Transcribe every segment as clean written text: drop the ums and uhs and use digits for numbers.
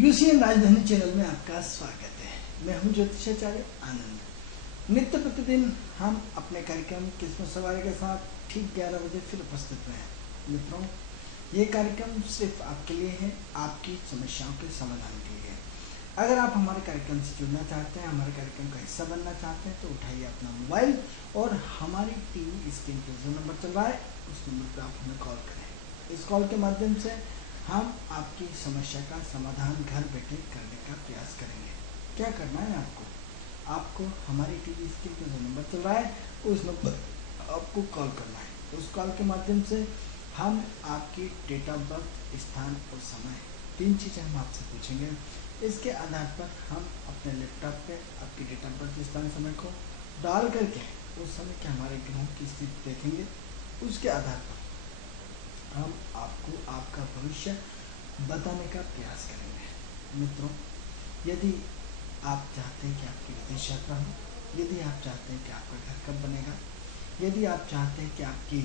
UCN राजधानी channel में आपका स्वागत है। मैं हूं ज्योतिषाचार्य आनंद। नित्य प्रतिदिन हम अपने कार्यक्रम किस्मत सवारी के साथ ठीक 11 बजे फिर उपस्थित हुए हैं। मित्रों, ये कार्यक्रम सिर्फ आपके लिए है, आपकी समस्याओं के समाधान के लिए। अगर आप हमारे कार्यक्रम से जुड़ना चाहते हैं, हमारे कार्यक्रम का हिस्सा बनना चाहते हैं, तो उठाइए अपना मोबाइल और हमारी टीवी स्क्रीन पर जो नंबर चल रहा है उस नंबर पर आप हमें कॉल करें। इस कॉल के माध्यम से हम आपकी समस्या का समाधान घर बैठे करने का प्रयास करेंगे। क्या करना है आपको हमारी टीवी स्क्रीन पर जो नंबर चल रहा है उस नंबर आपको कॉल करना है। उस कॉल के माध्यम से हम आपकी डेट ऑफ बर्थ, स्थान और समय, 3 चीज़ें हम आपसे पूछेंगे। इसके आधार पर हम अपने लैपटॉप पे आपकी डेट ऑफ बर्थ, स्थान, समय को डाल करके उस समय के हमारे ग्रहों की स्थिति देखेंगे। उसके आधार पर हम आपको आपका भविष्य बताने का प्रयास करेंगे। मित्रों, यदि आप चाहते हैं कि आपकी विदेश यात्रा हो, यदि आप चाहते हैं कि आपका घर कब बनेगा, यदि आप चाहते हैं कि आपकी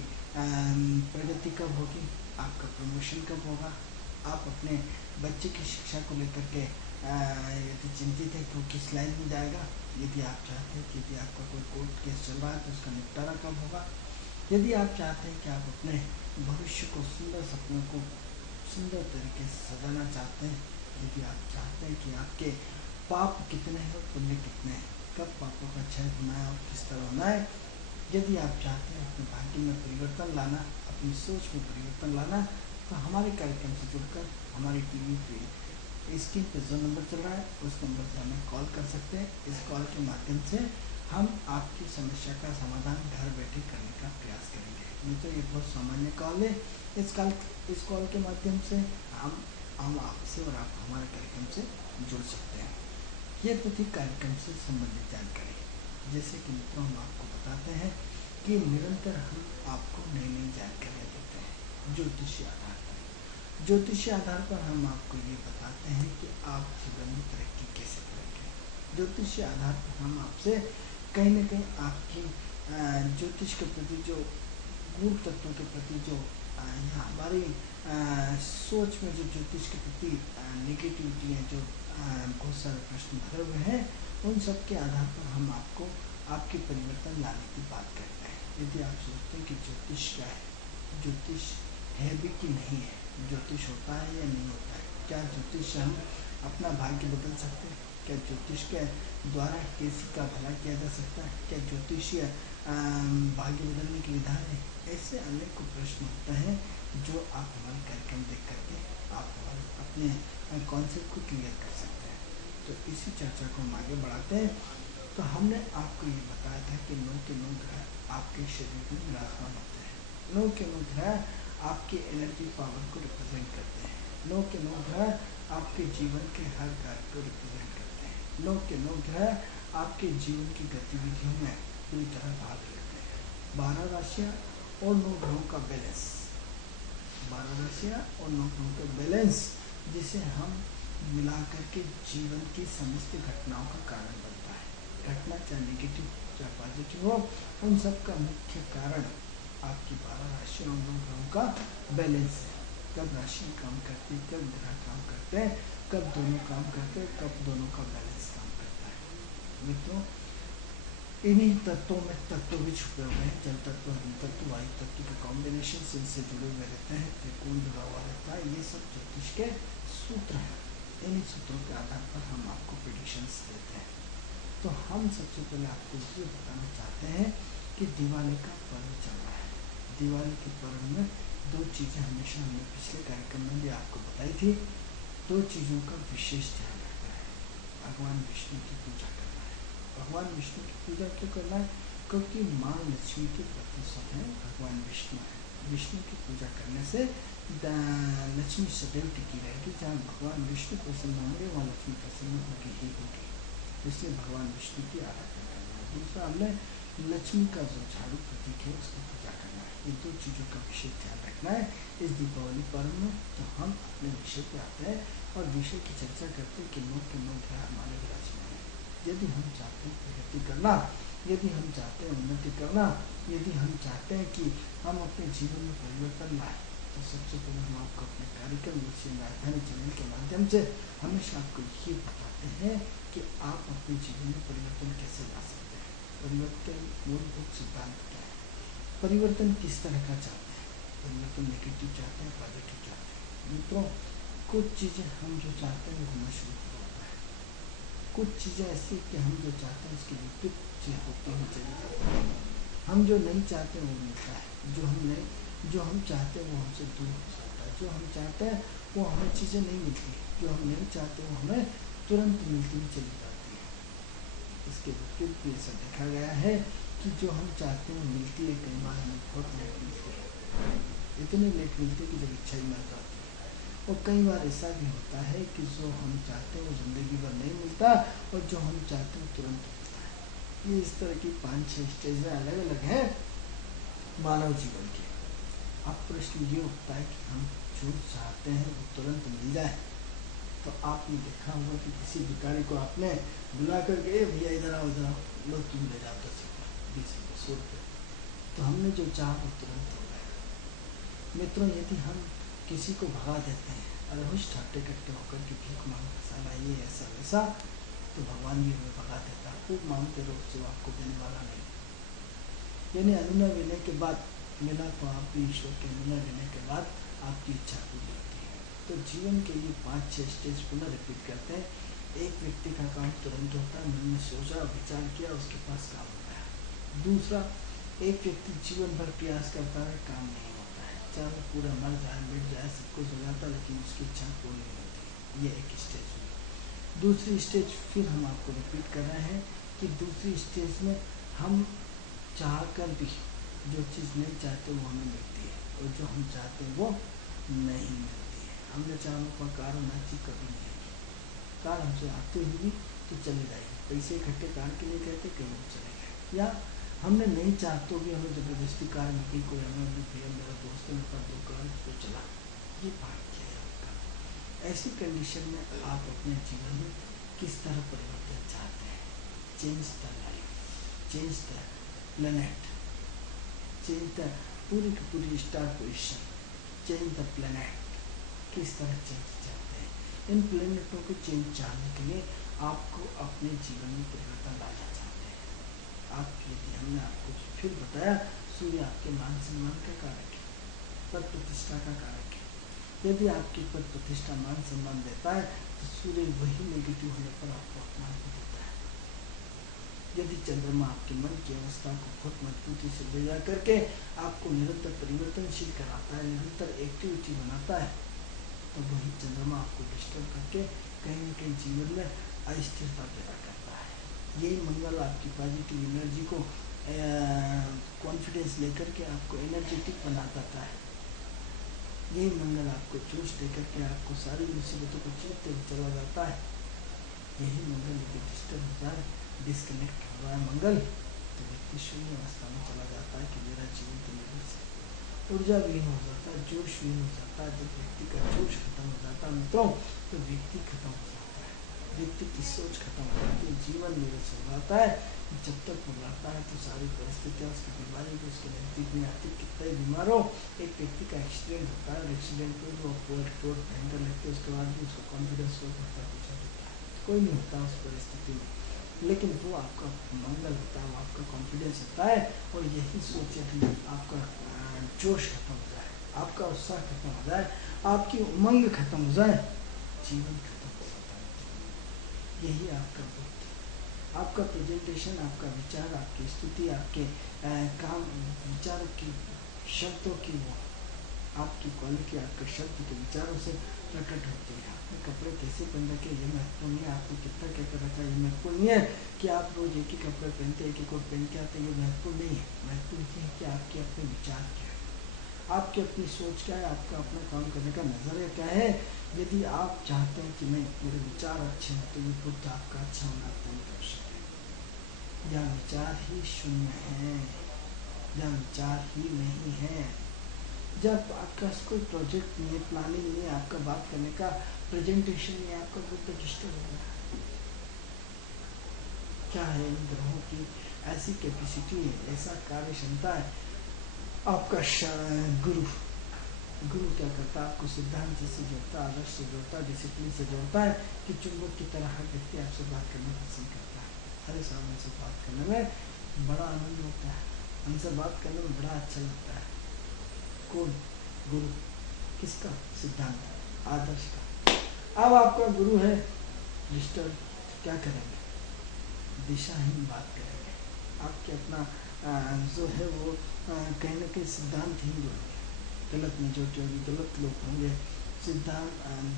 प्रगति कब होगी, आपका प्रमोशन कब होगा, आप अपने बच्चे की शिक्षा को लेकर के यदि चिंतित है कि वो किस लाइन में जाएगा, यदि आप चाहते हैं कि यदि आपका कोई कोर्ट केस चल रहा है तो उसका निपटारा कब होगा, यदि आप चाहते हैं कि आप अपने भविष्य को, सुंदर सपनों को सुंदर तरीके से सजाना चाहते हैं, यदि आप चाहते हैं कि आपके पाप कितने हैं और पुण्य कितने हैं, कब पापों का क्षय होना है और किस तरह होना है, यदि आप चाहते हैं अपने भाग्य में परिवर्तन लाना, अपनी सोच में परिवर्तन लाना, तो हमारे कार्यक्रम से जुड़कर हमारी टीवी पे स्क्रीन पर जो नंबर चल रहा है उस नंबर से हमें कॉल कर सकते हैं। इस कॉल के माध्यम से हम आपकी समस्या का समाधान घर बैठे करने का प्रयास करेंगे। नहीं तो ये बहुत सामान्य कॉल है। इस कॉल के माध्यम से हम आपसे और आप हमारे कार्यक्रम से जुड़ सकते हैं। ये तो थी कार्यक्रम से संबंधित जानकारी। जैसे कि मित्रों, हम आपको बताते हैं कि निरंतर हम आपको नई नई जानकारियाँ देते हैं ज्योतिषीय आधार पर। ज्योतिषीय आधार पर हम आपको ये बताते हैं कि आप जीवन में तरक्की कैसे करेंगे। ज्योतिषीय आधार पर हम आपसे कहीं न कहीं आपकी ज्योतिष के प्रति जो गुण तत्वों के प्रति जो हमारी सोच में जो ज्योतिष के प्रति नेगेटिविटी है, जो बहुत सारे प्रश्न भरे हुए हैं, उन सब के आधार पर हम आपको आपके परिवर्तन लाने की बात करते हैं। यदि आप सोचते हैं कि ज्योतिष क्या है, ज्योतिष है भी कि नहीं है, ज्योतिष होता है या नहीं होता है, क्या ज्योतिष से हम अपना भाग्य बदल सकते हैं, क्या ज्योतिष के द्वारा किसी का भला किया जा सकता है, क्या ज्योतिषीय भाग्य बदलने के विधान है, ऐसे अनेक प्रश्न होते हैं जो आप हमारे कार्यक्रम देख करके आप अपने कॉन्सेप्ट को क्लियर कर सकते हैं। तो इसी चर्चा को हम आगे बढ़ाते हैं। तो हमने आपको ये बताया था कि 9 के 9 ग्रह आपके शरीर में विराजमान होते हैं। 9 के 9 ग्रह आपकी एनर्जी पावर को रिप्रेजेंट करते हैं। 9 के 9 ग्रह आपके जीवन के हर कार्य को रिप्रेजेंट करते हैं। 9 के 9 ग्रह आपके जीवन की गतिविधियों में पूरी तरह भाग लेते हैं। 12 राशियाँ और 9 ग्रहों का बैलेंस, 12 राशियाँ और 9 ग्रहों का बैलेंस, जिसे हम मिला करके जीवन की समस्त घटनाओं का कारण बनता है। घटना चाहे नेगेटिव चाहे पॉजिटिव हो, उन सब का मुख्य कारण आपकी 12 राशियों और 9 ग्रहों का बैलेंस है। कब राशि काम करती है, कब ग्रह काम करते हैं, कब दोनों काम करते हैं, कब दोनों का बैलेंस काम करता है। मित्रों, इन्हीं तत्वों में तत्व भी छुपे हुए हैं। जल तत्व, अग्नि तत्व, वायु तत्व के कॉम्बिनेशन से इनसे जुड़े हुए रहते हैं, त्रिकोण जुड़ा हुआ रहता है। ये सब ज्योतिष के सूत्र हैं। इन्हीं सूत्रों के आधार पर हम आपको प्रेडिक्शंस देते हैं। तो हम सबसे पहले आपको ये बताना चाहते हैं कि दिवाली का पर्व चल रहा है। दिवाली के पर्व में 2 चीज़ें हमेशा हमने पिछले कार्यक्रम में भी आपको बताई थी। 2 चीज़ों का विशेष ध्यान रखना है। भगवान विष्णु की पूजा करना है। भगवान विष्णु की पूजा क्यों करना है? क्योंकि माँ लक्ष्मी के प्रतिशत हैं, भगवान विष्णु है। विष्णु की पूजा करने से लक्ष्मी सदैव टिकी रहेगी। जहाँ भगवान विष्णु प्रसन्न होंगे वहाँ लक्ष्मी प्रसन्न होगी ही होगी। इसलिए भगवान विष्णु की आराधना करना है। दूसरा, हमने लक्ष्मी का जो झाड़ू प्रतीक है उसकी पूजा करना है। ये 2 चीज़ों का विशेष ध्यान रखना है इस दीपावली पर्व में। तो हम अपने विषय पे आते हैं और विषय की चर्चा करते हैं कि 9 के 9 ग्रह हमारे विराजमान है। यदि हम चाहते हैं प्रगति करना, यदि हम चाहते हैं उन्नति करना, यदि हम चाहते हैं कि हम अपने जीवन में परिवर्तन लाएं, तो सबसे पहले हम आपको अपने कार्यक्रम विषय राजधानी चैनल के माध्यम से हमेशा आपको ये बताते हैं कि आप अपने जीवन में परिवर्तन कैसे ला सकते हैं, परिवर्तन मूलभूत सिद्धांत क्या है, परिवर्तन किस तरह का चाहते हैं, परिवर्तन नेगेटिव चाहते हैं, पॉजिटिव चाहते हैं। मित्रों, कुछ चीज़ें हम जो चाहते हैं वो होना शुरू होता है, कुछ चीज़ें ऐसी कि हम जो चाहते हैं उसकी विपरीत चीज़ होती हुई चली जाती है। हम जो नहीं चाहते वो मिलता है, जो हम चाहते हैं वो हमसे दूर हो जाता है, जो हम चाहते हैं वो हमें चीज़ें नहीं मिलती, जो हम नहीं चाहते वो हमें तुरंत मिलती हुई चली जाती है। इसके विपरीत भी ऐसा देखा गया है कि जो हम चाहते हैं मिलती है, कई बार हमें बहुत लेट मिलती है, इतनी लेट मिलती है कि जब इच्छा ही मर जाती है। और कई बार ऐसा भी होता है कि जो हम चाहते हैं वो ज़िंदगी भर नहीं मिलता और जो हम चाहते हैं तुरंत मिलता है। ये इस तरह की 5-6 स्टेजें अलग अलग हैं मानव जीवन के। अब प्रश्न ये उठता है कि हम जो चाहते हैं वो तुरंत मिल जाए। तो आपने देखा होगा कि किसी भिखारी को आपने बुला करके भैया इधर आओ लो तुम ले जाओ 10 रुपये 20 रुपये 100 रुपये, तो हमने जो चाहा वो तुरंत हो गया। मित्रों, यदि हम किसी को भगा देते हैं, अरे हुश ठाटे कट्टे होकर के भीख मांग साला ये ऐसा वैसा, तो भगवान भी हमें भगा देता है, खूब मांगते रहो जो आपको देने वाला नहीं। यानी अनुनय विनय के बाद मिला तो आप भी ईश्वर के अनुनय विनय के बाद आपकी इच्छा पूरी होती है। तो जीवन के ये 5-6 स्टेज पुनः रिपीट करते हैं। एक व्यक्ति का काम तुरंत होता है, मन में सोचा विचार किया उसके पास काम होता है। दूसरा, एक व्यक्ति जीवन भर प्रयास करता है, काम नहीं होता है, चाहे वो पूरा मर जाए मिट जाए सब कुछ हो जाता है लेकिन उसकी इच्छा पूरी नहीं होती। ये एक स्टेज हुई। दूसरी स्टेज फिर हम आपको रिपीट कर रहे हैं कि दूसरी स्टेज में हम चाह कर भी जो चीज़ नहीं चाहते वो हमें मिलती है और जो हम चाहते हैं वो नहीं मिलती है। हमने चाहों का कार होना चाहिए, कभी नहीं कार हमसे आते हुई तो चले जाएगी, पैसे इकट्ठे कार के लिए कहते कहीं वो चले गए, या हमने नहीं चाहते भी हमें ज़बरदस्ती कार मिल गई, कोई हमें भैया मेरा दोस्त है मेरे दो कार तो चला, ये भाग्य है आपका। ऐसी कंडीशन में आप अपने जीवन में किस तरह परिवर्तन चाहते हैं? Change the life, change the planet, change the पूरी की पूरी star position, change the planet. किस तरह चेंज चाहते हैं? इन प्लैनेटों को चेंज चाहने के लिए आपको अपने जीवन में परिवर्तन लाना चाहते हैं। आपके लिए हमने आपको फिर बताया, सूर्य आपके मान सम्मान का कारक है, पद प्रतिष्ठा का कारक है। यदि आपकी पद प्रतिष्ठा मान सम्मान देता है तो सूर्य वही नेगेटिव होने पर आपको अपमान भी देता है। यदि चंद्रमा आपके मन की अवस्था को बहुत मजबूती से ले जा करके आपको निरंतर परिवर्तनशील कराता है, निरंतर एक्टिविटी बनाता है, तो वही चंद्रमा आपको डिस्टर्ब करके कहीं न कहीं जीवन में अस्थिरता पैदा करता है। यही मंगल आपकी पॉजिटिव एनर्जी को कॉन्फिडेंस लेकर के आपको एनर्जेटिक बना देता है। यही मंगल आपको जोश देकर के आपको सारी मुसीबतों को चीरते हुए चला जाता है। यही मंगल यदि डिस्टर्ब होता है, डिस्कनेक्ट हो रहा है मंगल, तो व्यक्ति शून्य अवस्था में चला जाता है कि मेरा जीवन तो नहीं बच सकता, ऊर्जा विहीन हो जाता है, जोश विहीन हो जाता है। जब व्यक्ति का जोश खत्म हो जाता है मित्रों, तो व्यक्ति खत्म हो जाता है, व्यक्ति की सोच खत्म हो जाती है, जीवन निरस हो जाता है। जब तक हो जाता है तो सारी परिस्थितियाँ उसकी बीमारी को उसके नजदीक में आती। कितना ही बीमार हो, एक व्यक्ति का एक्सीडेंट होता है, एक्सीडेंट में वो चोट भयंकर लगती है, उसके बाद भी उसका कॉन्फिडेंस को बढ़ता पूछा देता है, कोई नहीं होता उस परिस्थिति में, लेकिन वो आपका मंगल होता है, वो आपका कॉन्फिडेंस होता है। और यही सोच यदि आपका जोश खत्म हो जाए, आपका उत्साह खत्म हो जाए, आपकी उमंग खत्म हो जाए, जीवन खत्म हो जाता है। यही आपका बुद्धि, आपका प्रेजेंटेशन, आपका विचार, आपकी स्तुति, आपके काम विचारों की शब्दों की वो आपकी क्वालिटी आपके शब्द के विचारों से प्रकट होती है। आपने कपड़े कैसे पहन रखे ये महत्वपूर्ण नहीं है, आपने कितना क्या कर रखा है ये महत्वपूर्ण नहीं है, कि आप रोज एक ही कपड़े पहनते एक ही कोट पहन के आते, ये महत्वपूर्ण नहीं है। महत्वपूर्ण ये है कि आपके अपने विचार क्या है, आपकी अपनी सोच क्या है, आपका अपना काम करने का नजरिया क्या है। यदि आप चाहते हैं कि नहीं मेरे विचार अच्छे हैं, तो ये बुद्ध आपका अच्छा होना अत्यंत आवश्यक है। या विचार ही शून्य है, या विचार ही नहीं है, जब आपका कोई प्रोजेक्ट नहीं है, प्लानिंग नहीं है, आपका बात करने का प्रेजेंटेशन नहीं है, आपका बुद्ध डिस्टर्ब हो रहा है। क्या है, इन ग्रहों की ऐसी कैपेसिटी है, ऐसा कार्य क्षमता है। आपका गुरु गुरु क्या करता है, आपको सिद्धांत से जोड़ता है, आदर्श से जोड़ता है, डिसिप्लिन से जोड़ता है कि चुंबक की तरह हर व्यक्ति आपसे बात करना पसंद करता है। हरे सामने से बात करने में बड़ा आनंद होता है, हमसे बात करने में बड़ा अच्छा लगता है। कौन? गुरु। किसका? सिद्धांत, आदर्श का। अब आपका गुरु है मिस्टर, क्या करेंगे? दिशाहीन बात करेंगे, आपके अपना जो है वो कहीं ना कहीं सिद्धांत ही बोलेंगे। गलत मेजोरिटी होगी, गलत लोग होंगे, सिद्धांत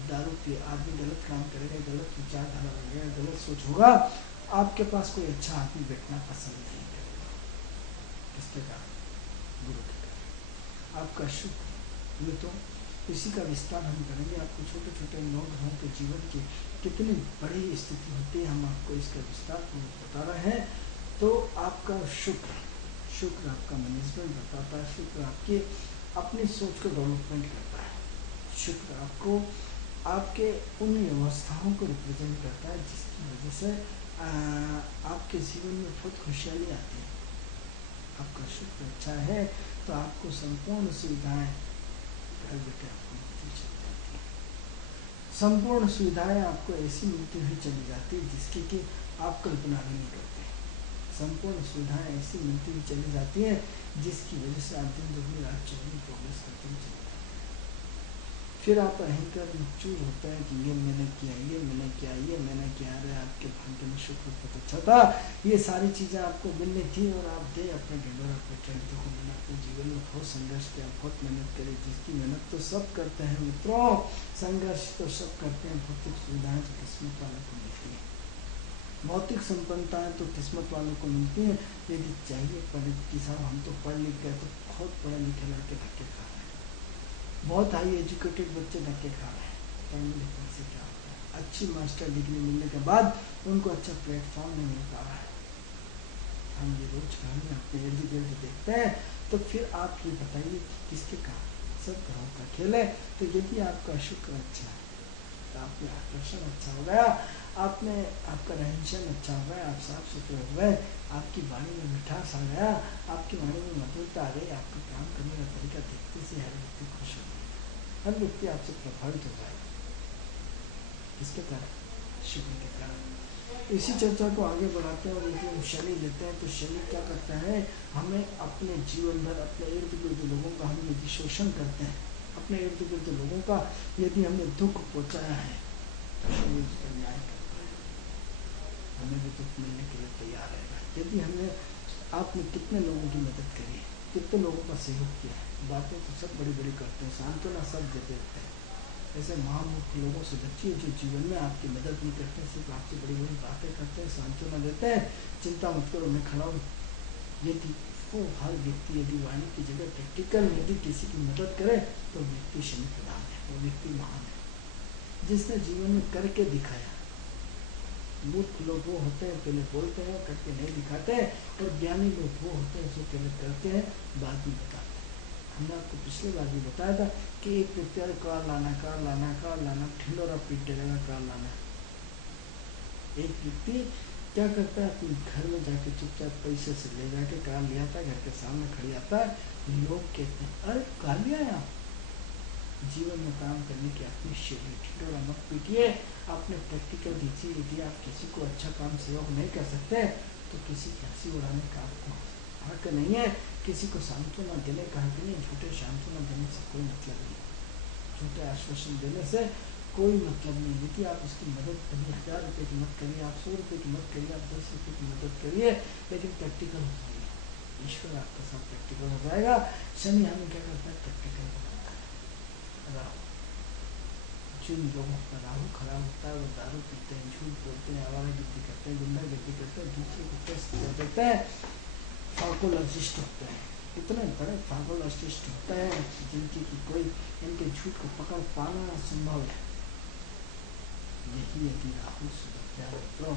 दारू पिए आदमी गलत काम करेगा, गलत विचारधारा रहेगा, गलत सोच होगा, आपके पास कोई अच्छा आदमी बैठना पसंद नहीं करेगा। किसके कारण? गुरु के कारण। आपका शुक्र में तो इसी का विस्तार हम करेंगे। आपको छोटे छोटे नौ ग्रहों के जीवन की कितनी बड़ी स्थिति होती है, हम आपको इसका विस्तार बता रहे हैं। तो आपका शुक्र आपका मैनेजमेंट बताता है, शुक्र आपकी अपनी सोच को डेवलपमेंट करता है, शुक्र आपको आपके उन अवस्थाओं को रिप्रेजेंट करता है जिसकी वजह से आपके जीवन में बहुत खुशहाली आती है। आपका शुक्र अच्छा है तो आपको संपूर्ण सुविधाएं घर बैठे आपको मिलती चली जाती है। संपूर्ण सुविधाएं आपको ऐसी मिलती हुई चली जाती है जिसकी कि आप कल्पना भी नहीं करते। संपूर्ण सुविधाएं ऐसी मिलती हुई चली जाती है जिसकी वजह से आप दिन दुगनी रात चौगुनी प्रोग्रेस करते हुए चले जाते हैं। फिर आप अहंकार मचूर होता है कि ये मैंने किया, ये मैंने किया, ये मैंने किया। अरे आपके भाग्य में शुक्र बहुत अच्छा था, ये सारी चीज़ें आपको मिलनी थी और आप दे अपने ढिंडोरा पे चढ़। देखो मैंने अपने जीवन में बहुत संघर्ष किया, बहुत मेहनत करी। जिसकी मेहनत तो सब करते हैं मित्रों, संघर्ष तो सब करते हैं। भौतिक सुविधाएं तो किस्मत वालों को मिलती है, भौतिक संपन्नताएं तो किस्मत वालों को मिलती है। यदि चाहिए पढ़े कि साहब हम तो पढ़ लिख गए, तो बहुत पढ़े लिखे लड़के धक्के खा रहे हैं, बहुत हाई एजुकेटेड बच्चे धक्के खा रहे हैं। पढ़ने लिखने से क्या होता है? अच्छी मास्टर डिग्री मिलने के बाद उनको अच्छा प्लेटफॉर्म नहीं मिल पा रहा है। हम ये रोज घर में अपने इर्द गिर्द देखते हैं। तो फिर आप ये बताइए किसके कारण? सब ग्रहों का खेल है। तो यदि आपका शुक्र अच्छा है तो आप में आकर्षण अच्छा हो गया, आप में आपका रहन सहन अच्छा हो गया, आप साफ सुथरे हो गए, आपकी वाणी में मिठास आ गया, आपकी वाणी में मधुरता आ गई, आपका काम करने का तरीका देखते से हर व्यक्ति खुश हो जाएगा, हर व्यक्ति आपसे प्रभावित हो जाएगा। किसके कारण? शुक्र के कारण। इसी चर्चा को आगे बढ़ाते हैं और यदि हम शनि लेते हैं तो शनि क्या करता है? हमें अपने जीवन भर अपने इर्द गिर्द लोगों का हम यदि शोषण करते हैं, अपने इर्द गिर्द लोगों का यदि हमने दुख पहुंचाया है तो शनि उसका न्याय करता है, हमें भी दुख मिलने के लिए तैयार रहेगा। यदि हमने आपने कितने लोगों की मदद करी, कितने लोगों का सहयोग किया है, बातें तो सब बड़ी बड़ी करते हैं, सांत्वना सब दे देते हैं। ऐसे महामूर्ख लोगों से बचिए जो जीवन में आपकी मदद नहीं करते, सिर्फ आपसे बड़ी बड़ी बातें करते हैं, सांत्वना देते हैं, चिंता मत करो मैं खड़ा हूँ। यदि वो हर व्यक्ति यदि वाणी की जगह प्रैक्टिकल यदि किसी की मदद करे तो व्यक्ति शनि प्रधान है, वो व्यक्ति महान है जिसने जीवन में करके दिखाया। मूर्ख लोग वो होते हैं पहले बोलते हैं करके नहीं दिखाते, और ज्ञानी लोग वो होते हैं जो पहले करते हैं बाद में बताते हैं। हमने आपको पिछले बार भी बताया था कि एक व्यक्ति कार लाना ठिंडोरा पीट रहेगा कार लाना। एक व्यक्ति क्या करता है? अपने घर में जाके चुपचाप पैसे से ले जाके कार ले आता है, घर के सामने खड़ी आता है, लोग कहते हैं अरे कार लिया है आप। जीवन में काम करने की अपनी शैली, ठिठोरा मत पीटिए, आपने प्रैक्टिकल दीजिए। यदि आप किसी को अच्छा काम सहयोग नहीं कर सकते तो किसी की हंसी उड़ाने का आपको हक नहीं है, किसी को सांत्वना देने का हक नहीं। झूठे सांत्वना देने से कोई मतलब नहीं, झूठे आश्वासन देने से कोई मतलब नहीं। यदि आप उसकी मदद करिए, 1000 रुपये की मदद करिए, आप 100 रुपये की मदद करिए, आप 10 रुपये की मदद करिए, लेकिन प्रैक्टिकल हो जाइए, ईश्वर आपका साथ प्रैक्टिकल हो जाएगा। शनि हमें क्या करता है? प्रैक्टिकल बनाता है। राहु, जिन लोगों का राहु खराब होता है वो दारू पीते हैं, झूठ बोलते हैं, आवारागर्दी करते हैं, गुंडागर्दी करते हैं, दूसरे को टेस्ट कर देते हैं, फार्कोलॉजिस्ट होते हैं। इतने बड़े फार्कोलॉजिस्ट होते हैं जिनकी कोई इनके झूठ को पकड़ पाना असंभव है। यही यदि राहु सुधर जाए मित्रों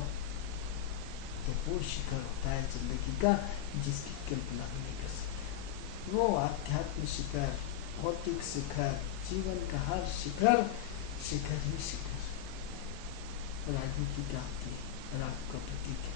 तो वो शिखर होता है जिंदगी का जिसकी कल्पना भी नहीं कर सकते। वो आध्यात्मिक शिखर, भौतिक शिखर, जीवन का हर शिखर शिखर ही शिखर। राजनीति क्या होती है? राहु का प्रतीक है।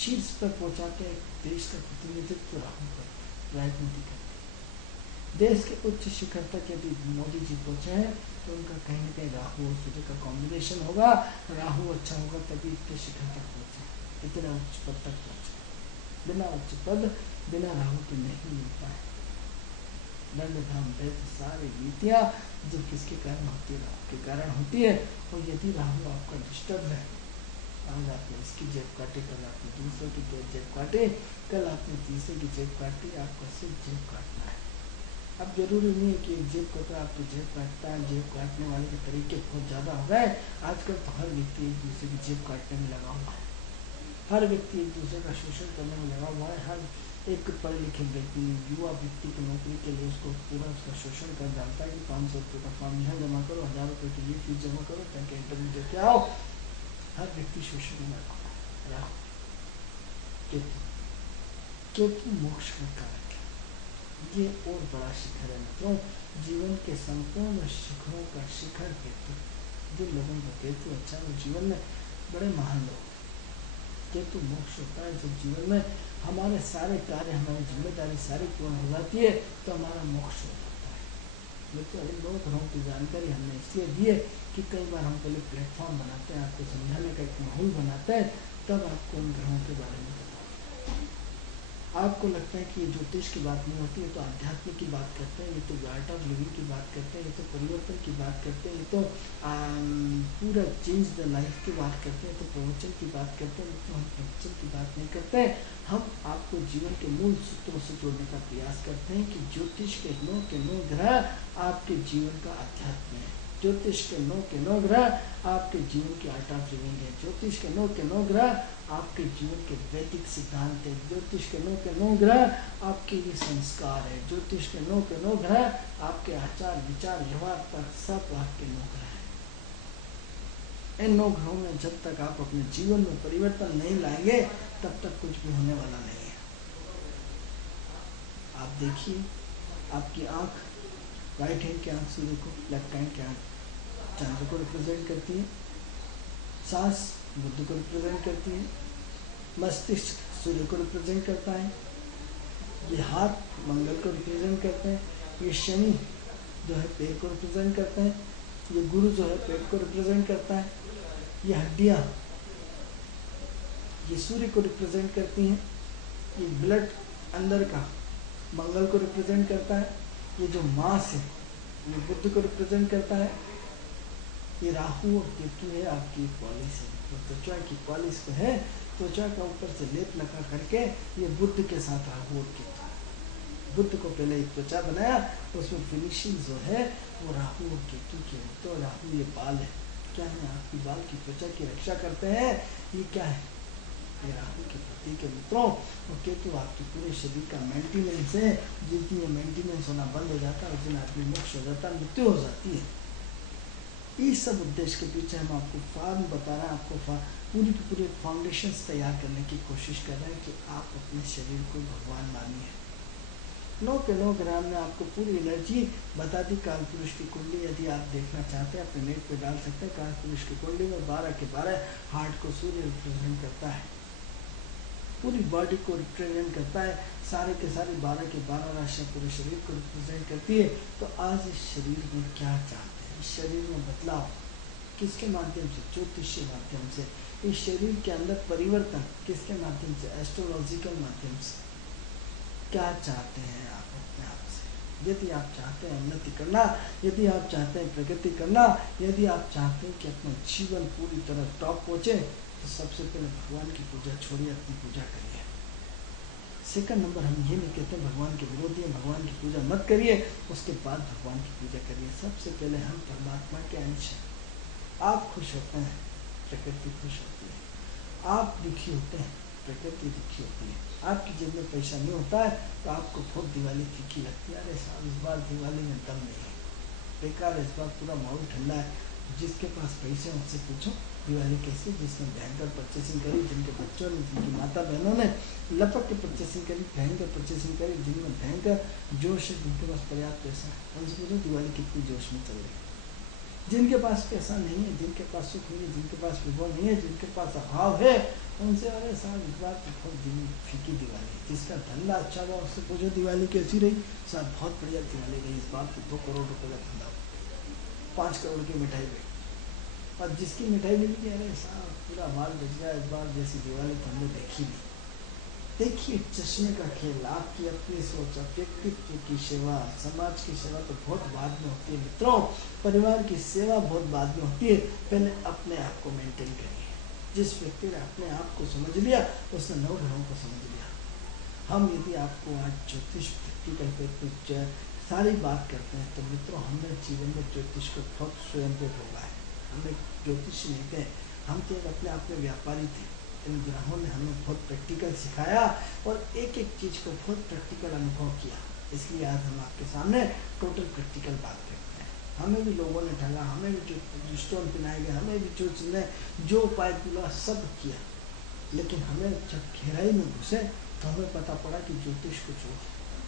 शीर्ष पर पहुंचाते देश का प्रतिनिधित्व राहु करते, राजनीति करते। देश के उच्च शिखर तक यदि मोदी जी पहुँचे हैं तो उनका कहीं ना कहीं राहु और सूर्य का कॉम्बिनेशन होगा। राहु अच्छा होगा तभी इतने शिखर तक पहुँचे, इतना उच्च पद तक पहुँचे। बिना उच्च पद बिना राहु के नहीं मिल पाए। दंड धाम दैत्य सारी नीतियाँ जो किसके कारण होती है? राहु के कारण होती है। और यदि राहु आपका डिस्टर्ब है, आज आपने इसकी जेब काटी, कल आपने दूसरे की जेब काटे, कल आपने तीसरे की जेब काटी, आपको सिर्फ जेब काटना है। अब जरूरी नहीं है कि जेब कतरा आपको जेब काटता है। जेब काटने वाले के तरीके बहुत ज़्यादा हो गए आजकल। तो हर व्यक्ति एक दूसरे की जेब काटने में लगा हुआ है, हर व्यक्ति एक दूसरे का शोषण करने में लगा हुआ है। हर एक पढ़े लिखे व्यक्ति, युवा व्यक्ति की नौकरी के लिए उसको पूरा उसका शोषण कर डालता है कि 500 रुपये का फॉर्म यहाँ जमा करो, 1000 रुपये की ये फीस जमा करो, ताकि इंटरव्यू देके आओ। हर व्यक्ति शोषण में लगा हुआ है। केतु मोक्ष का कारक है, ये और बड़ा शिखर है मित्रों। जीवन के संपूर्ण शिखरों का शिखर केतु। जिन लोगों का केतु अच्छा है वो जीवन में बड़े महान लोग। केतु मोक्ष होता है जब जीवन में हमारे सारे कार्य, हमारी जिम्मेदारी सारी पूर्ण हो जाती है तो हमारा मोक्ष हो जाता है। मित्रों, इन दो ग्रहों की जानकारी हमने इसलिए दी है कि कई बार हम पहले प्लेटफॉर्म बनाते हैं, आपको समझाने का एक माहौल बनाते हैं, तब आपको उन ग्रहों के बारे में आपको लगता है कि ये ज्योतिष की बात नहीं होती है, तो आध्यात्मिक की बात करते हैं, ये तो आर्ट ऑफ लिविंग की बात करते हैं, ये तो परिवर्तन की बात करते हैं, ये तो पूरा चेंज द लाइफ की बात करते हैं, तो प्रवचन की बात करते हैं। तो हम प्रवचन की बात नहीं करते हैं, हम आपको जीवन के मूल सूत्रों से जोड़ने का प्रयास करते हैं कि ज्योतिष के 9 ग्रह आपके जीवन का अध्यात्म है। ज्योतिष के 9 ग्रह आपके जीवन की आर्ट ऑफ लिविंग है। ज्योतिष के 9 ग्रह आपके जीवन के वैदिक सिद्धांत है। ज्योतिष के 9 ग्रह आपके लिए संस्कार है। ज्योतिष के 9 ग्रह आपके आचार विचार व्यवहार तक सब आपके 9 ग्रह है। इन 9 ग्रहों में जब तक आप अपने जीवन में परिवर्तन नहीं लाएंगे तब तक कुछ भी होने वाला नहीं है। आप देखिए, आपकी आंख, राइट हैंड की आंख सूर्य को, लेफ्ट हैंड की आंख चंद्र को रिप्रेजेंट करती है। सांस बुध को रिप्रेजेंट करती है। मस्तिष्क सूर्य को रिप्रेजेंट करता है। ये हाथ मंगल को रिप्रेजेंट करते हैं। ये शनि जो है पैर को रिप्रेजेंट करते हैं। ये गुरु जो है पेट को रिप्रेजेंट करता है। ये हड्डियाँ ये सूर्य को रिप्रेजेंट करती हैं। ये ब्लड अंदर का मंगल को रिप्रेजेंट करता है। ये जो मांस है ये बुध को रिप्रेजेंट करता है। ये राहु और केतु है आपकी पॉलिश है, तो त्वचा की पॉलिश तो है। त्वचा का ऊपर से लेप लगा करके ये बुध के साथ राहु और केतु। बुध को पहले एक त्वचा बनाया, उसमें फिनिशिंग जो है वो राहु और केतु की है। तो राहु ये बाल है, क्या है? आपकी बाल की त्वचा की रक्षा करते हैं। ये क्या है? ये राहु के प्रतीक है मित्रों। और केतु आपके पूरे शरीर का मेंटेनेंस है। जिस दिन ये मेंटेनेंस होना बंद हो जाता है उस दिन आदमी मोक्ष हो जाता है, मृत्यु हो जाती है। इस सब उद्देश्य के पीछे हम आपको फॉर्म बता रहे हैं, आपको पूरी की पूरी फाउंडेशंस तैयार करने की कोशिश कर रहे हैं कि आप अपने शरीर को भगवान मानिए। 9 ग्रह में आपको पूरी एनर्जी बता दी। काल पुरुष की कुंडली यदि आप देखना चाहते हैं अपने नेट पे डाल सकते हैं। काल पुरुष की कुंडली में 12 के 12 हार्ट को सूर्य रिप्रेजेंट करता है, पूरी बॉडी को रिप्रेजेंट करता है। सारे के सारे 12 के 12 राशियाँ पूरे शरीर को रिप्रेजेंट करती है। तो आज इस शरीर में क्या चाहते हैं? इस शरीर में बदलाव किसके माध्यम से? ज्योतिष के माध्यम से। इस शरीर के अंदर परिवर्तन किसके माध्यम से? एस्ट्रोलॉजिकल माध्यम से। क्या चाहते हैं आप अपने आप से? यदि आप चाहते हैं उन्नति करना, यदि आप चाहते हैं प्रगति करना, यदि आप चाहते हैं कि अपना जीवन पूरी तरह टॉप पहुँचे, तो सबसे पहले भगवान की पूजा छोड़िए, अपनी पूजा करिए। सेकंड नंबर, हम ये नहीं कहते भगवान के विरोधी हैं, भगवान की पूजा मत करिए, उसके बाद भगवान की पूजा करिए। सबसे पहले हम परमात्मा के अंश हैं। आप खुश होते हैं, प्रकृति खुश होती है। आप दुखी होते हैं, प्रकृति दुखी होती है। आपकी जेब में पैसा नहीं होता है तो आपको बहुत दिवाली फीकी लगती है। अरे साहब इस बार दिवाली में दम नहीं है, बेकार है, इस बार पूरा माहौल ठंडा है। जिसके पास पैसे उनसे पूछो दिवाली कैसी, जिसने भयंकर परचेसिंग करी, जिनके बच्चों ने, जिनकी माता बहनों ने लपक के परचेसिंग करी, भयंकर परचेसिंग करी, जिनमें भयंकर जोश है, जिनके पास पर्याप्त पैसा है, उनसे पूछो दिवाली कितनी जोश में चल रही है। जिनके पास पैसा नहीं है, जिनके पास सुख नहीं है, जिनके पास विभव नहीं है, जिनके पास अभाव है, उनसे अरे साहब इस बार तो बहुत फीकी दिवाली, जिसका धंधा अच्छा था उससे पूछो दिवाली कैसी रही, साहब बहुत बढ़िया दिवाली रही, इस बार तो 2 करोड़ रुपए का धंधा, 5 करोड़ की मिठाई गई, और जिसकी मिठाई मिली कि अरे साहब पूरा माल बच गया, इस बार जैसी दिवाली तो हमने देखी नहीं। देखिए चश्मे का खेल, आपकी अपनी सोच, व्यक्तित्व की सेवा, समाज की सेवा तो बहुत बाद में होती है मित्रों, परिवार की सेवा बहुत बाद में होती है, पहले अपने आप को मेंटेन करिए। जिस व्यक्ति ने अपने आप को समझ लिया उसने 9 ग्रहों को समझ लिया। हम यदि आपको आज ज्योतिष प्रैक्टिकल पे कुछ सारी बात करते हैं तो मित्रों हमने जीवन में ज्योतिष को बहुत स्वयं को भोगा है। हमें ज्योतिष नहीं थे, हम तो अपने आप में व्यापारी थे। इन ग्रहों ने हमें बहुत प्रैक्टिकल सिखाया और एक एक चीज़ को बहुत प्रैक्टिकल अनुभव किया, इसलिए आज हम आपके सामने टोटल प्रैक्टिकल बात करते हैं। हमें भी लोगों ने ठगा, हमें भी जो स्टोन पिनाए गए, हमें भी जो चीज़ें जो उपाय मिला सब किया, लेकिन हमें जब गहराई में घुसे तो हमें पता पड़ा कि ज्योतिष कुछ और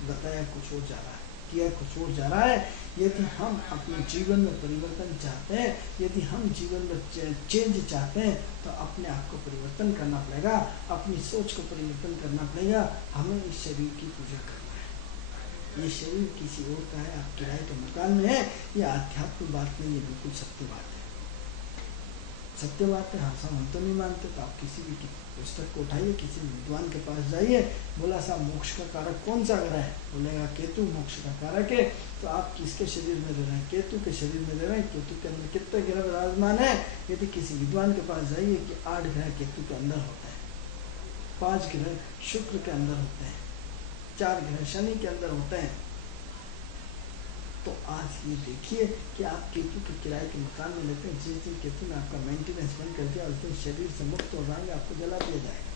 बताया, कुछ और जा रहा है, किया कुछ और जा रहा है। यदि हम अपने जीवन में परिवर्तन चाहते हैं, यदि हम जीवन में चेंज चाहते हैं तो अपने आप को परिवर्तन करना पड़ेगा, अपनी सोच को परिवर्तन करना पड़ेगा। हमें इस शरीर की पूजा करना है। ये शरीर किसी और का है, आप किराए के मकान में है, ये आध्यात्मिक बात नहीं, ये बिल्कुल सत्य बात है। सत्य बात है, हाँ साहब हम तो नहीं मानते, तो आप किसी भी पुस्तक को उठाइए, किसी विद्वान के पास जाइए, बोला साहब मोक्ष का कारक कौन सा ग्रह है, बोलेगा केतु मोक्ष का कारक है। तो आप किसके शरीर में रह रहे हैं? केतु के शरीर में रह रहे हैं। केतु के अंदर कितने ग्रह विराजमान है? यदि किसी विद्वान के पास जाइए कि 8 ग्रह केतु के अंदर होते हैं, 5 ग्रह शुक्र के अंदर होते हैं, 4 ग्रह शनि के अंदर होते हैं। तो आज ये देखिए कि आप केतु के किराए के मकान में लेते हैं, जिस दिन केतु ने आपका मेंटेनेंस बंद कर दिया उस दिन शरीर से मुक्त हो जाएंगे, आपको जला दिया जाएगा।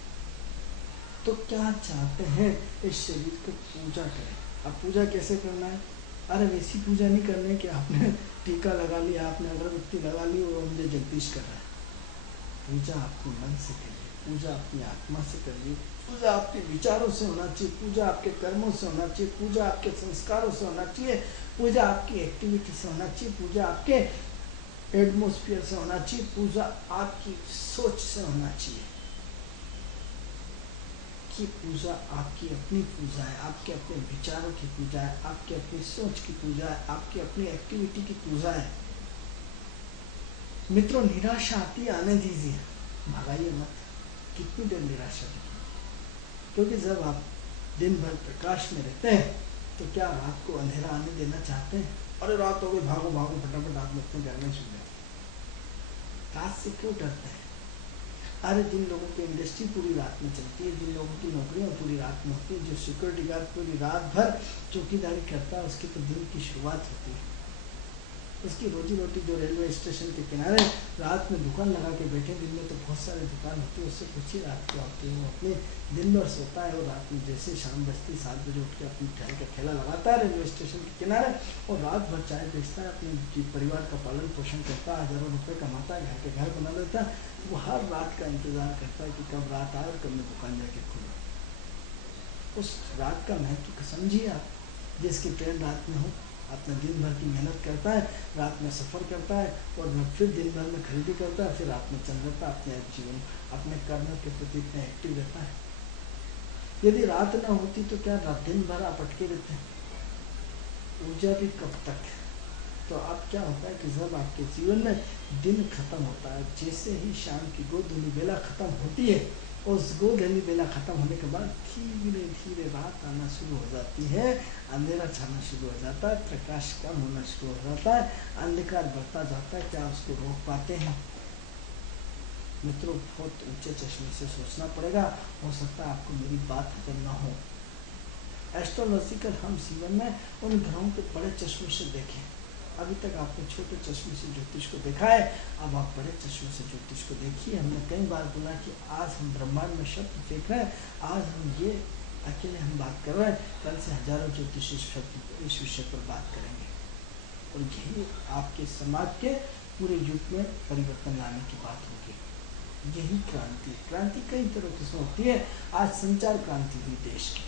तो क्या चाहते हैं? इस शरीर को पूजा करें। अब पूजा कैसे करना है? अरे वैसी पूजा नहीं करनी कि आपने टीका लगा लिया, आपने अगरबत्ती लगा ली और मुझे जगदीश कर रहा है। पूजा अपने मन से करिए, पूजा अपनी आत्मा से करिए, पूजा आपके विचारों से होना चाहिए, पूजा आपके कर्मों से होना चाहिए, पूजा आपके संस्कारों से होना चाहिए, पूजा आपकी एक्टिविटी से होना चाहिए, पूजा आपके एटमॉस्फेयर से होना चाहिए, पूजा आपकी सोच से होना चाहिए। कि पूजा आपकी अपनी पूजा है, आपके अपने विचारों की पूजा है, आपके अपनी सोच की पूजा है, आपकी अपनी एक्टिविटी की पूजा है। मित्रों निराशा आती है, आने दीजिए, भगाइए मत। कितनी देर निराशा दी? क्योंकि जब आप दिन भर प्रकाश में रहते हैं तो क्या रात को अंधेरा आने देना चाहते हैं? अरे रात हो गई, भागो भागो फटाफट आप अपने घर में सो जाते। रात से क्यों डरते हैं? अरे जिन लोगों की इंडस्ट्री पूरी रात में चलती है, जिन लोगों की नौकरियां पूरी रात में होती है, जो सिक्योरिटी गार्ड पूरी रात भर चौकीदारी करता है, उसकी तो दिन की शुरुआत होती है। उसकी रोजी रोटी जो रेलवे स्टेशन के किनारे रात में दुकान लगा के बैठे, दिन में तो बहुत सारी दुकान होती है, उससे कुछ ही रात को आती है। वो अपने दिन भर सोता है और रात में जैसे शाम बजती 7 बजे उठ के अपनी ठहर का ठेला लगाता है रेलवे स्टेशन के किनारे और रात भर चाय बेचता है, अपने परिवार का पालन पोषण करता है, हज़ारों रुपये कमाता है, घर के घर बना लेता है। वो हर रात का इंतज़ार करता है कि कब रात आए और कब मैं दुकान जाके खोलूँ। उस रात का महत्व समझिए आप। जिसकी ट्रेन रात में हो, अपना दिन भर की मेहनत करता है, रात में सफ़र करता है और फिर दिन भर में खरीदी करता है, फिर रात में चल जाता है, अपने जीवन अपने कर्म के प्रति इतना एक्टिव रहता है। यदि रात ना होती तो क्या रात दिन भर आप अटके रहते हैं? ऊर्जा भी कब तक? तो अब क्या होता है कि जब आपके जीवन में दिन खत्म होता है, जैसे ही शाम की गोधूली बेला खत्म होती है, उस गोधूली बेला खत्म होने के बाद धीरे धीरे रात आना शुरू हो जाती है, अंधेरा छाना शुरू हो जाता है, प्रकाश कम होना शुरू हो जाता है, अंधकार बढ़ता जाता है। क्या उसको रोक पाते हैं? मित्रों बहुत ऊंचे चश्मे से सोचना पड़ेगा। हो सकता है आपको मेरी बात हजम ना हो। एस्ट्रोलॉजिकल हम जीवन में उन ग्रहों के बड़े चश्मे से देखें। अभी तक आपने छोटे चश्मे से ज्योतिष को देखा है, अब आप बड़े चश्मे से ज्योतिष को देखिए। हमने कई बार बोला कि आज हम ब्रह्मांड में शब्द देख रहे हैं, आज हम ये अकेले हम बात कर रहे हैं, कल से हजारों ज्योतिष इस विषय पर बात करेंगे और यही आपके समाज के पूरे युग में परिवर्तन लाने की बात होगी। यही क्रांति कई तरह की होती है। आज संचार क्रांति हुई देश की,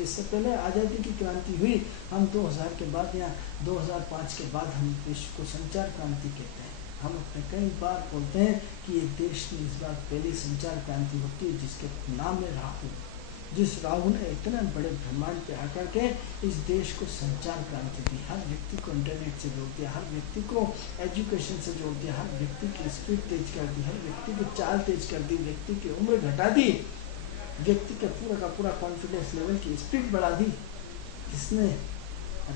इससे पहले आज़ादी की क्रांति हुई, हम 2000 के बाद या 2005 के बाद हम देश को संचार क्रांति कहते हैं। हम अपने कई बार बोलते हैं कि ये देश में इस बार पहली संचार क्रांति होती है जिसके नाम है राहु। जिस राहु ने इतने बड़े ब्रह्मांड पे आकर के इस देश को संचार क्रांति दी, हर व्यक्ति को इंटरनेट से जोड़ दिया, हर व्यक्ति को एजुकेशन से जोड़ दिया, हर व्यक्ति की स्पीड तेज कर दी, हर व्यक्ति की चाल तेज कर दी, व्यक्ति की उम्र घटा दी, व्यक्ति के पूरा का पूरा कॉन्फिडेंस लेवल की स्पीड बढ़ा दी। इसने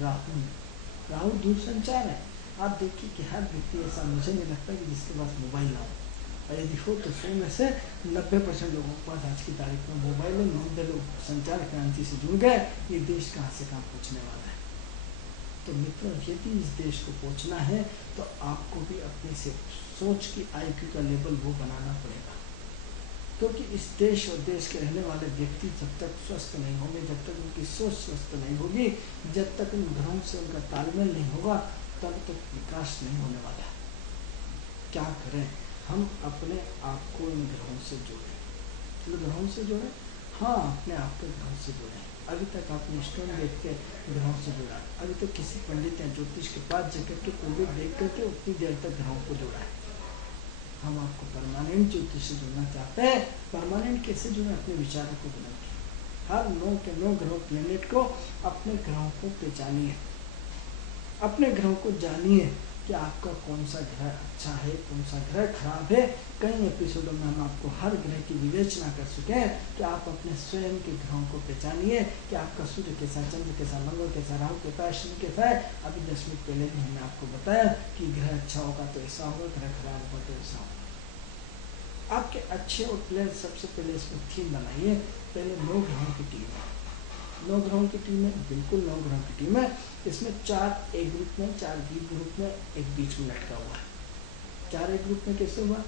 राहु दूरसंचार है। आप देखिए कि हर व्यक्ति ऐसा, मुझे नहीं लगता कि जिसके पास मोबाइल ना हो, और यदि हो तो 100 में से 90% लोगों के पास आज की तारीख में मोबाइल है। 90 लोग संचार क्रांति से जुड़ गए। ये देश कहाँ से कहाँ पहुँचने वाला है। तो मित्रों, यदि इस देश को पहुँचना है तो आपको भी अपनी से सोच की IQ का लेवल वो बनाना पड़ेगा, क्योंकि इस देश और देश के रहने वाले व्यक्ति जब तक स्वस्थ नहीं होंगे, जब तक उनकी सोच स्वस्थ नहीं होगी, जब तक उन ग्रहों से उनका तालमेल नहीं होगा, तब तक विकास नहीं होने वाला। क्या करें? हम अपने आप को इन ग्रहों से जोड़ें। तो ग्रहों से जोड़ें, हाँ, अपने आप को ग्रहों से जोड़ें। अभी तक आपने स्टोन देख के ग्रहों से जोड़ा, अभी तक किसी पंडित या ज्योतिष के पास जाकर के पूर्व देख करके उतनी देर तक ग्रहों को जोड़ा है। हम आपको परमानेंट ज्योतिष से जोड़ना चाहते हैं। परमानेंट कैसे जुड़े? अपने विचारों को बदल के हर 9 के 9 ग्रहों प्लेनेट को, अपने ग्रहों को पहचानिए, अपने ग्रहों को जानिए कि आपका कौन सा ग्रह अच्छा है, कौन सा ग्रह खराब है। कई एपिसोडों में हम आपको हर ग्रह की विवेचना कर चुके हैं कि आप अपने स्वयं के ग्रहों को पहचानिए कि आपका सूर्य कैसा, चंद्र कैसा, मंगल कैसा, राहु कैसा, शनि कैसा है। अभी 10 मिनट पहले भी हमने आपको बताया कि ग्रह अच्छा होगा तो ऐसा होगा, ग्रह खराब होगा तो ऐसा होगा। आपके अच्छे और प्लेयर सबसे पहले इसमें थीम बनाइए। पहले 9 ग्रहों की टीम है, 9 ग्रहों की टीम है, बिल्कुल 9 ग्रहों की टीम है। इसमें 4 एक ग्रुप में, 4 बी ग्रुप में, एक बीच में लटका हुआ है। 4 एक ग्रुप में कैसे हुआ?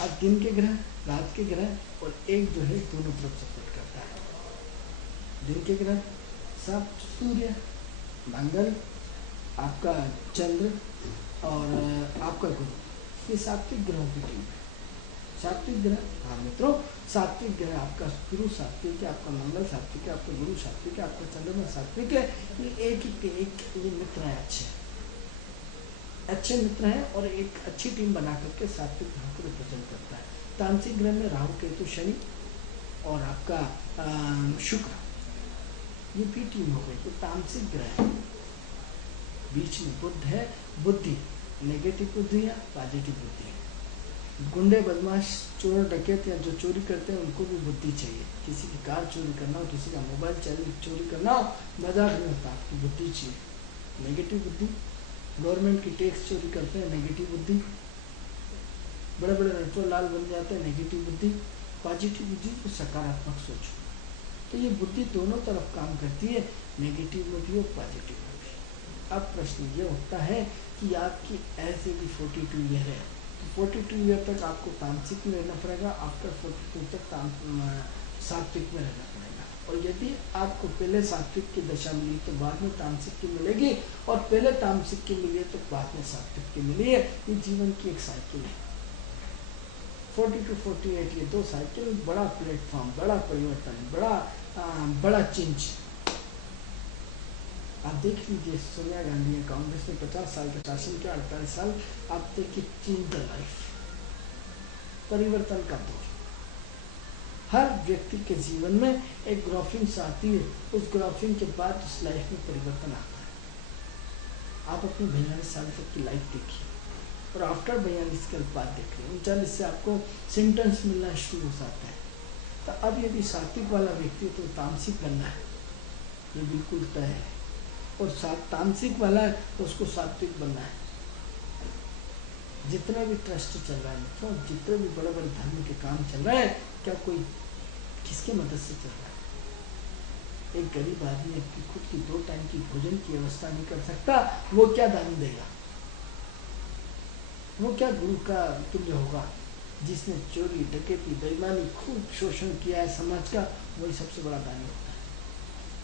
आज दिन के ग्रह, रात के ग्रह और एक जो है दोनों तरफ सपोर्ट करता है। दिन के ग्रह सब सूर्य, मंगल, आपका चंद्र और आपका गुरु, ये सात्विक ग्रहों की टीम है। सात्विक ग्रह, हाँ मित्रों, सात्विक ग्रह आपका गुरु सात्विक है, आपका मंगल सात्विक है, आपका गुरु सात्विक है, आपका चंद्रमा सात्विक है। ये एक ये मित्र हैं, अच्छे मित्र हैं और एक अच्छी टीम बना करके सात्विक ग्रह को रिप्रेजेंट करता है। तांत्रिक ग्रह में राहु, केतु, शनि और आपका शुक्र, ये भी टीम हो गई। तो तांत्रिक ग्रह है। बीच में बुध है, बुद्धि, नेगेटिव बुद्धि या पॉजिटिव बुद्धि है। गुंडे, बदमाश, चोर, डकैत या जो चोरी करते हैं उनको भी बुद्धि चाहिए। किसी की कार चोरी करना हो, किसी का मोबाइल चोरी करना हो, मजाक नहीं होता, आपकी बुद्धि चाहिए। नेगेटिव बुद्धि, गवर्नमेंट की टैक्स चोरी करते हैं, नेगेटिव बुद्धि। बड़े बड़े रटो लाल बन जाते हैं, नेगेटिव बुद्धि। पॉजिटिव बुद्धि तो सकारात्मक सोच। तो ये बुद्धि दोनों तरफ काम करती है, नेगेटिव में भी और पॉजिटिव में भी। अब प्रश्न ये उठता है कि आपकी एज यदि 42 ईयर है तो 42 ईयर तक आपको तामसिक में रहना पड़ेगा, आफ्टर 42 तक सात्विक में रहना पड़ेगा। और यदि आपको पहले सात्विक की दशा मिली तो बाद में तामसिक की मिलेगी, और पहले तामसिक की मिली तो बाद में सात्विक की मिली है। ये जीवन की एक साइकिल है। 40 to 48 ये 2 साइकिल, बड़ा प्लेटफॉर्म, बड़ा परिवर्तन, बड़ा चेंज। आप देख लीजिए, सोनिया गांधी ने कांग्रेस में 50 साल का शासन किया, 48 साल। आप देखिए, चेंज द लाइफ, परिवर्तन का दौर। हर व्यक्ति के जीवन में एक ग्राफिंग आती है, उस ग्राफिंग के बाद उस लाइफ में परिवर्तन आता है। आप अपने 42 साल तक की लाइफ देखिए और आफ्टर 42 के बाद देख रहे हैं, 39 से आपको सिम्टम्स मिलना शुरू हो जाता है। तो अब यदि सात्विक वाला व्यक्ति तो तामसिक बनना है, ये बिल्कुल तय है। और तामसिक वाला है तो उसको सात्विक बनना है। जितना भी ट्रस्ट चल रहा है मित्रों, जितने भी बड़े बड़े धर्म के काम चल रहे हैं, क्या कोई किसके मदद से चल रहा है? एक गरीब आदमी अपनी खुद की 2 टाइम की भोजन की व्यवस्था नहीं कर सकता, वो क्या दान देगा? वो क्या गुरु का तुल्य होगा? जिसने चोरी, डकैती, बेईमानी, खूब शोषण किया है समाज का, वही सबसे बड़ा दानी होता है,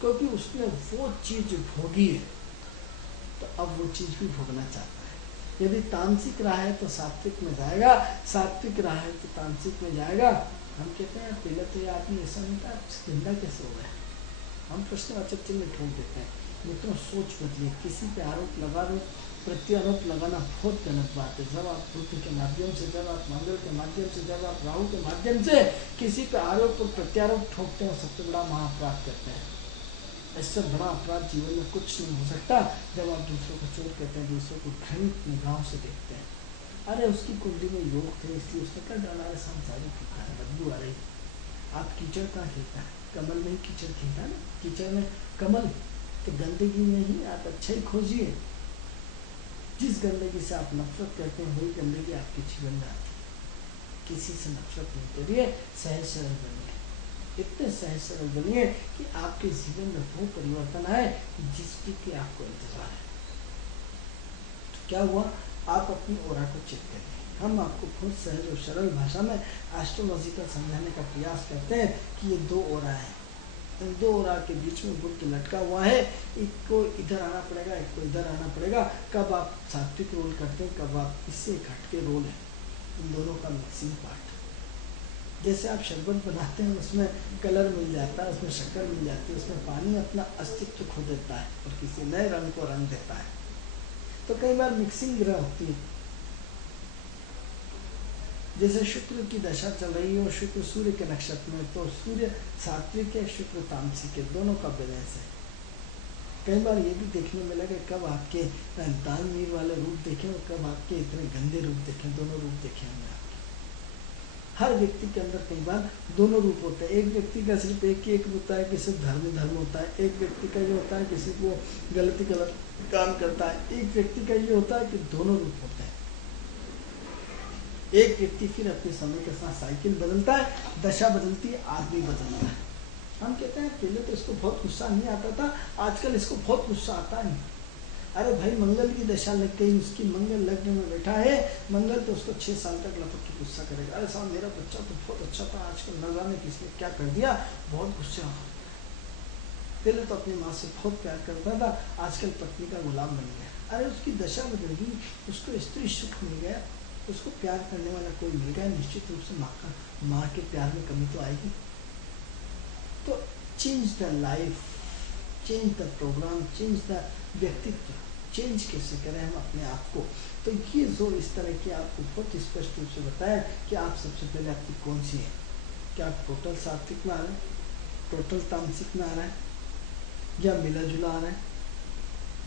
क्योंकि उसने वो चीज भोगी है तो अब वो चीज भी भोगना चाहता है। यदि तामसिक रहा है तो सात्विक में जाएगा, सात्विक रहा है तो तामसिक में जाएगा। हम कहते हैं पहले तो ये आदमी ऐसा नहीं था, जिंदा कैसे हो गया? हम प्रश्नवाचक चिन्ह ठोक देते हैं। मित्रों सोच बदलिए, किसी पे आरोप लगा दो, प्रत्यारोप लगाना बहुत गलत बात है। जब आप बुध के माध्यम से, जब आप मंगल के माध्यम से, जब आप राहु के माध्यम से किसी पे आरोप और प्रत्यारोप ठोकते हैं, सबसे बड़ा महाअपराध करते हैं। इससे बड़ा अपराध जीवन में कुछ नहीं हो सकता। जब आप दूसरों को चोट कहते हैं, दूसरों को घृणित निगाहों से देखते हैं, अरे उसकी कुंडली में योग थे इसलिए उसने क्या डाला है, सांसारिक फीका है, बदबू आ रही। आप कीचड़ कहाँ खींचता है, कमल में ही कीचड़ खींचता है ना, कीचड़ में कमल, तो गंदगी में ही आप अच्छा ही खोजिए। जिस गंदगी से आप नफरत करते हैं वही गंदगी आपके जीवन में आती है। किसी से नफरत नहीं करिए, सहज सरल बनिए, इतने सहज सरल बनिए कि आपके जीवन में वो परिवर्तन आए जिसकी कि आपको इंतजार है। तो क्या हुआ, आप अपनी ओरा को चेक करिए। हम आपको बहुत सहज और सरल भाषा में एस्ट्रोलॉजी का समझाने का प्रयास करते हैं कि ये दो ओरा है, इन दो ओरा के बीच में बुध लटका हुआ है, एक को इधर आना पड़ेगा, एक को इधर आना पड़ेगा। कब आप सात्विक रोल करते हैं, कब आप इससे हटके रोल है, इन दोनों का मिक्सिंग पार्ट। जैसे आप शरबत बनाते हैं, उसमें कलर मिल जाता है, उसमें शक्कर मिल जाती है, उसमें पानी अपना अस्तित्व खो देता है और किसी नए रंग को रंग देता है। तो कई बार मिक्सिंग ग्रह होती है। जैसे शुक्र की दशा चल रही है और शुक्र सूर्य के नक्षत्र में, तो सूर्य सात्विक है, शुक्र तामसिक है, दोनों का बैलेंस है। कई बार ये भी देखने मिलेगा कब आपके तालमीर वाले रूप देखें और कब आपके इतने गंदे रूप देखें, दोनों रूप देखे होंगे आपके। हर व्यक्ति के अंदर कई बार दोनों रूप होते हैं। एक व्यक्ति का सिर्फ एक होता है कि सिर्फ धर्म होता है, एक व्यक्ति का ये होता है कि सिर्फ वो गलत काम करता है, एक व्यक्ति का ये होता है कि दोनों रूप होते हैं। एक व्यक्ति फिर अपने समय के साथ साइकिल बदलता है, दशा बदलती है, आदमी बदलता है। हम कहते हैं पहले तो इसको बहुत गुस्सा नहीं आता था, आजकल इसको बहुत गुस्सा आता है। अरे भाई मंगल की दशा लग गई, उसकी मंगल लग्न में बैठा है, मंगल तो उसको 6 साल तक लपट के गुस्सा करेगा। अरे साहब मेरा बच्चा तो बहुत अच्छा था, आजकल न जाने किसने क्या कर दिया, बहुत गुस्सा। पहले तो अपनी माँ से बहुत प्यार करता था, आजकल पत्नी का गुलाम बन गया। अरे उसकी दशा बदल गई, उसको स्त्री सुख मिल गया, उसको प्यार करने वाला कोई मिल गया, निश्चित रूप से माँ के प्यार में कमी तो आएगी। तो change the life, change the programme, change the व्यक्तित्व, चेंज कैसे करें हम अपने आप को। तो ये जो इस तरह की आपको बहुत स्पष्ट रूप से बताया कि आप सबसे पहले आपकी कौन सी है, क्या आप टोटल सात्विक में आ रहे हैं, टोटल तामसिक में आ रहा है, या मिला जुला आ रहा है,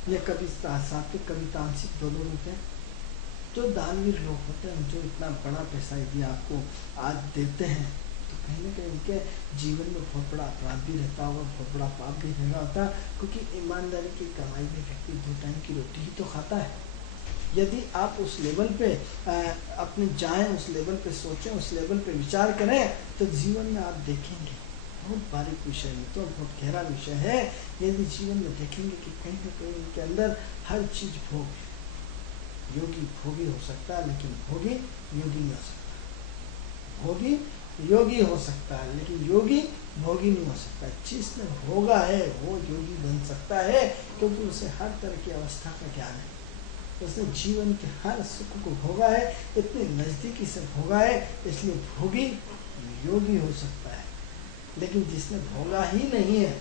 या कभी सात्विक कभी तामसिक दोनों होते हैं। जो दानवीर लोग होते हैं, जो इतना बड़ा पैसा यदि आपको आज देते हैं, तो कहीं ना कहीं उनके जीवन में बहुत बड़ा अपराध भी रहता होगा, बहुत बड़ा पाप भी रहना होता है, क्योंकि ईमानदारी की कमाई में व्यक्ति 2 टाइम की रोटी ही तो खाता है। यदि आप उस लेवल पे अपने जाएं, उस लेवल पे सोचें, उस लेवल पे विचार करें, तो जीवन में आप देखेंगे बहुत बारीक विषय है, तो बहुत गहरा विषय है। यदि जीवन में देखेंगे कि कहीं ना कहीं उनके अंदर हर चीज भोग है। योगी भोगी हो सकता है लेकिन भोगी योगी नहीं हो सकता, भोगी योगी हो सकता है लेकिन योगी भोगी नहीं हो सकता। जिसने भोगा है वो योगी बन सकता है, क्योंकि उसे हर तरह की अवस्था का ज्ञान है, उसने जीवन के हर सुख को भोगा है, इतने नज़दीकी से भोगा है, इसलिए भोगी योगी हो सकता है। लेकिन जिसने भोगा ही नहीं है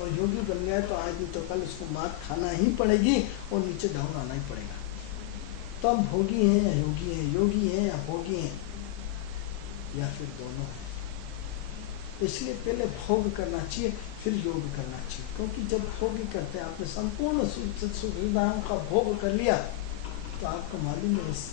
और योगी बन गया, तो आज नहीं तो कल उसको मात खाना ही पड़ेगी और नीचे डाउन आना ही पड़ेगा। तो हम भोगी हैं या योगी हैं, योगी हैं या भोगी हैं, या फिर दोनों हैं। इसलिए पहले भोग करना चाहिए, फिर योग करना चाहिए। क्योंकि जब भोग करते हैं, आपने संपूर्ण सुविधाओं का भोग कर लिया, तो आपको मालूम है इस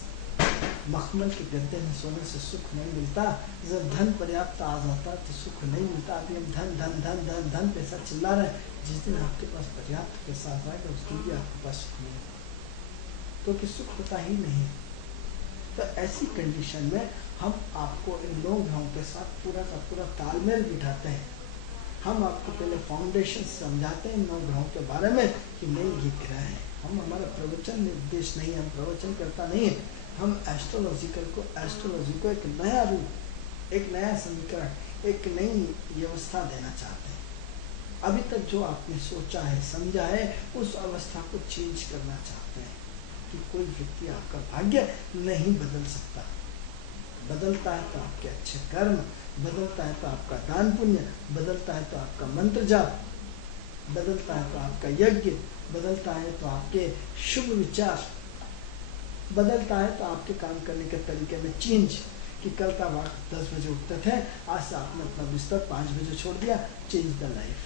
मखमल के गद्दे में सोने से सुख नहीं मिलता। जब धन पर्याप्त आ जाता तो सुख नहीं मिलता। अभी हम धन धन धन धन धन पैसा चिल्ला रहे हैं, जिस दिन आपके पास पर्याप्त पैसा आ जाएगा उसके लिए आपके पास सुख नहीं होगा, क्योंकि सुख होता ही नहीं। तो ऐसी कंडीशन में हम आपको इन 9 ग्रहों के साथ पूरा का पूरा तालमेल बिठाते हैं। हम आपको पहले फाउंडेशन समझाते हैं 9 ग्रहों के बारे में कि नहीं ये ग्रह है। हम हमारा प्रवचन निर्देश नहीं, हम प्रवचन करता नहीं है, हम एस्ट्रोलॉजी को एक नया रूप, एक नया समीकरण, एक नई व्यवस्था देना चाहते हैं। अभी तक जो आपने सोचा है, समझा है, उस अवस्था को चेंज करना चाहते हैं कि कोई व्यक्ति आपका भाग्य नहीं बदल सकता। बदलता है तो आपके अच्छे कर्म, बदलता है तो आपका दान पुण्य, बदलता है तो आपका मंत्र जाप, बदलता है तो आपका यज्ञ, बदलता है तो आपके शुभ विचार, बदलता है तो आपके काम करने के तरीके में चेंज। कि कल का वक्त 10 बजे उठते थे, आज से आपने अपना बिस्तर 5 बजे छोड़ दिया, चेंज द लाइफ।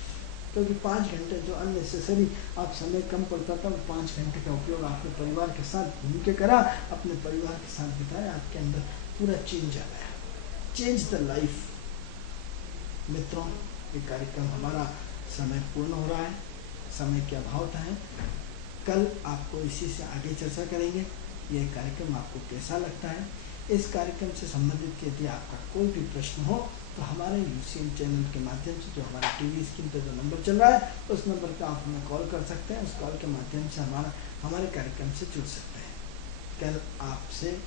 क्योंकि 5 घंटे जो अननेसेसरी आप समय कम पड़ता था, वो 5 घंटे का उपयोग आपने परिवार के साथ घूम के करा, अपने परिवार के साथ बिताया, आपके अंदर पूरा चेंज आ गया। Change the life. मित्रों, ये कार्यक्रम हमारा समय पूर्ण हो रहा है, समय की अभावता है। कल आपको इसी से आगे चर्चा करेंगे। ये कार्यक्रम आपको कैसा लगता है? इस कार्यक्रम से संबंधित यदि आपका कोई भी प्रश्न हो तो हमारे यूसीएम चैनल के माध्यम से, जो हमारे टीवी स्क्रीन पर जो नंबर चल रहा है, उस नंबर पर आप हमें कॉल कर सकते हैं। उस कॉल के माध्यम से हमारे कार्यक्रम से जुड़ सकते हैं। कल आपसे